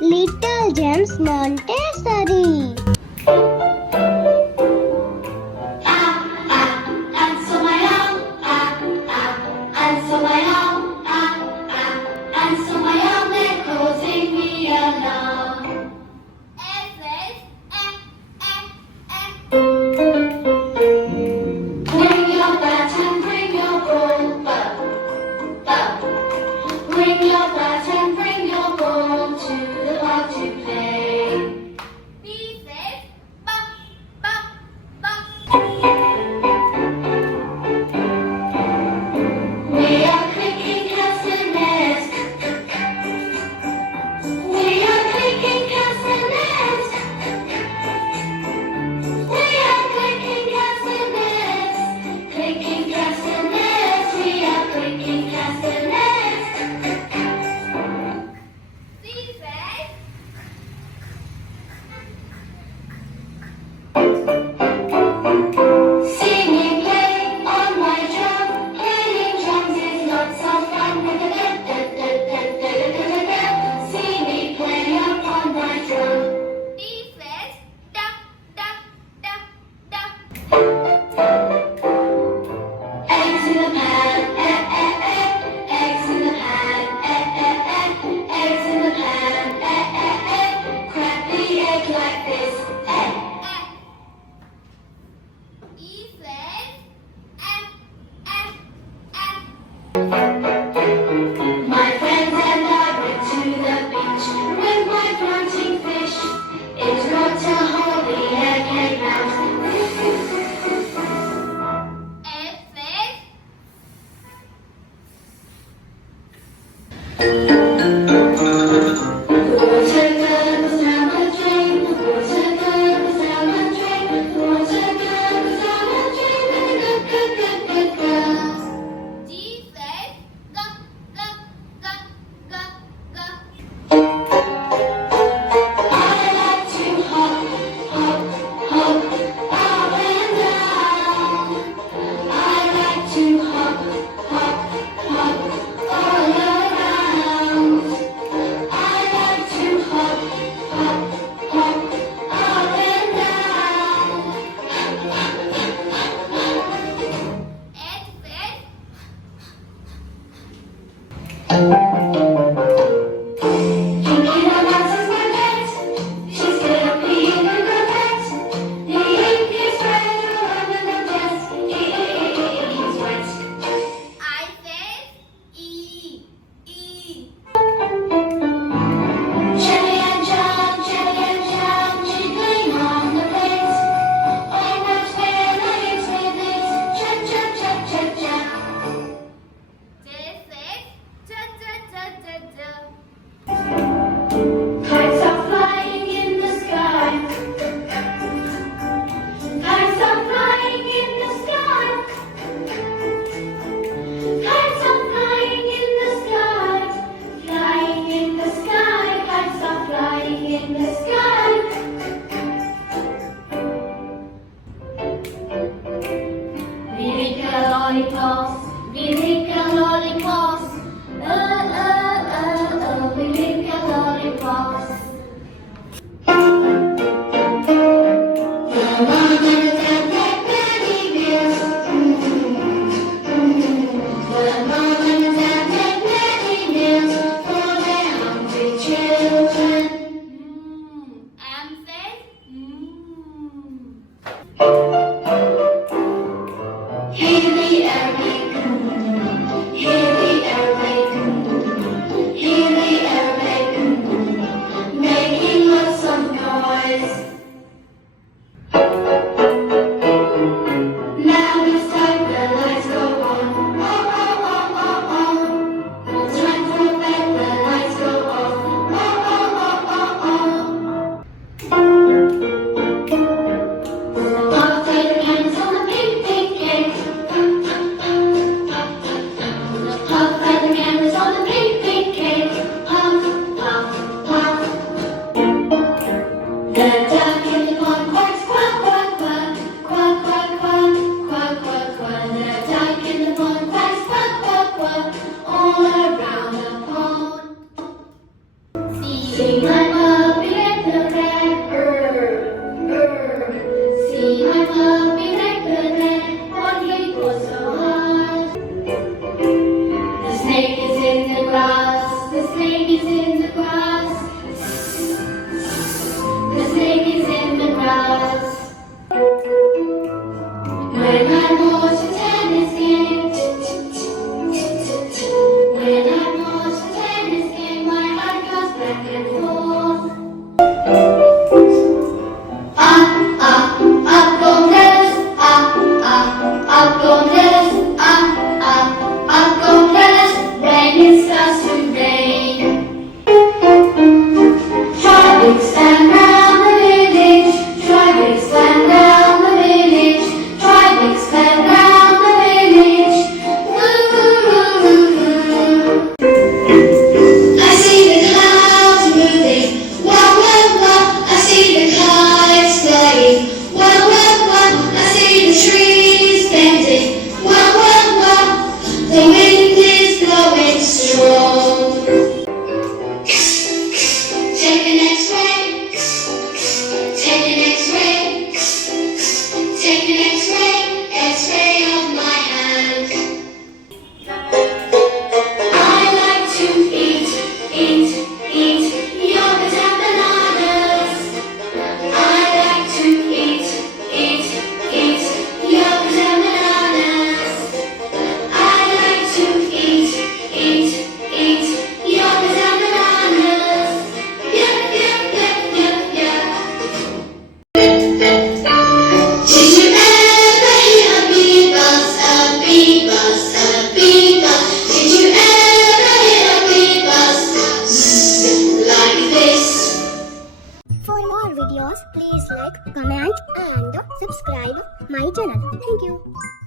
Little Gems Montessori. Bring your bat and bring your ball to the park to play. B says buck, buck, buck. We are clicking castanets. We are clicking castanets. We are clicking castanets. Clicking castanets. We are clicking castanets. Lollipops, we lick our lollipops. We lick our lollipops. The mountains have got many beers. The mountains have got many meals for their hungry children. And say, Hear the airplane, hear the airplane, hear the airplane, making lots of noise. Now it's time the lights go on. Oh, oh, oh, oh, oh. It's time for bed, the lights go off. Oh, oh, oh, oh, oh. Pop the candles on the pink, pink cake. Puff the candles on the pink, pink cake. Puff, puff, puff. The duck in the pond quacks, quack, quack, quack. Quack, quack, quack, quack, quack, quack. The duck in the pond quacks, quack, quack, quack. All around the pond. See my videos, please like, comment and subscribe my channel. Thank you.